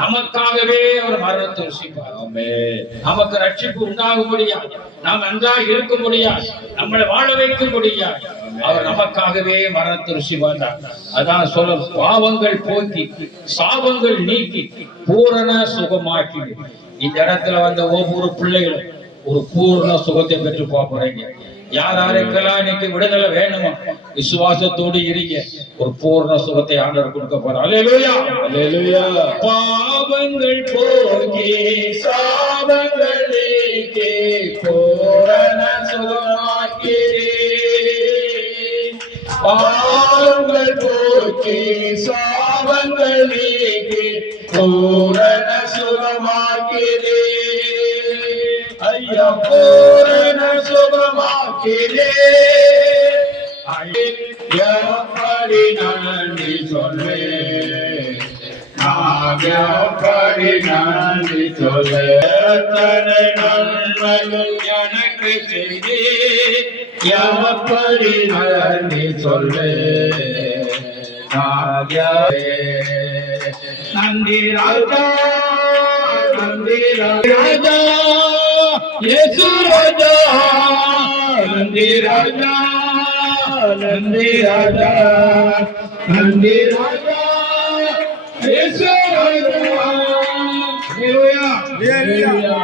நமக்காகவே அவர் மரணத்தை ருசிப்பார். நமக்கு ரட்சிப்பு உண்டாகும்படியா, நாம் நன்றாக இருக்கும்படியா, நம்மளை வாழ வைக்கும்படியா அவர் நமக்காகவே மரணத்தை ருசிப்பார். அதான் சொல்ல, பாவங்கள் போக்கி சாபங்கள் நீக்கி பூரண சுகமாக்கி. இந்த இடத்துல வந்த ஒவ்வொரு பிள்ளைகளும் ஒரு பூர்ண சுகத்தை பெற்று போறீங்க. யாருக்கெல்லாம் இன்னைக்கு விடுதலை வேணுமோ விசுவாசத்தோடு இருங்க, ஒரு பூர்ண சுகத்தை ஆண்டவர் கொடுக்க போறார். அல்லேலூயா, அல்லேலூயா. பாவங்கள் போக்கி சாபங்கள் நீக்கி பூரண சுகமாக்கிறே. பாவங்கள் போக்கி சாபங்கள் நீக்கி பூரண சுகமாக்கிறே. ஐயா பூரண சுகமாக்கிறே. எப்படி நன்றி சொல்லே, எப்படி நன்றி சொல்லே. எத்தனை நன்மைகள் எனக்கு செய்தே, எப்படி நன்றி சொல்லே. நன்றி ராஜா, நன்றி ராஜா, இயேசு ராஜா. நன்றி ராஜா, நன்றி ராஜா, நன்றி ராஜா, இயேசு ராஜா. ஹல்லேலூயா, ஹல்லேலூயா.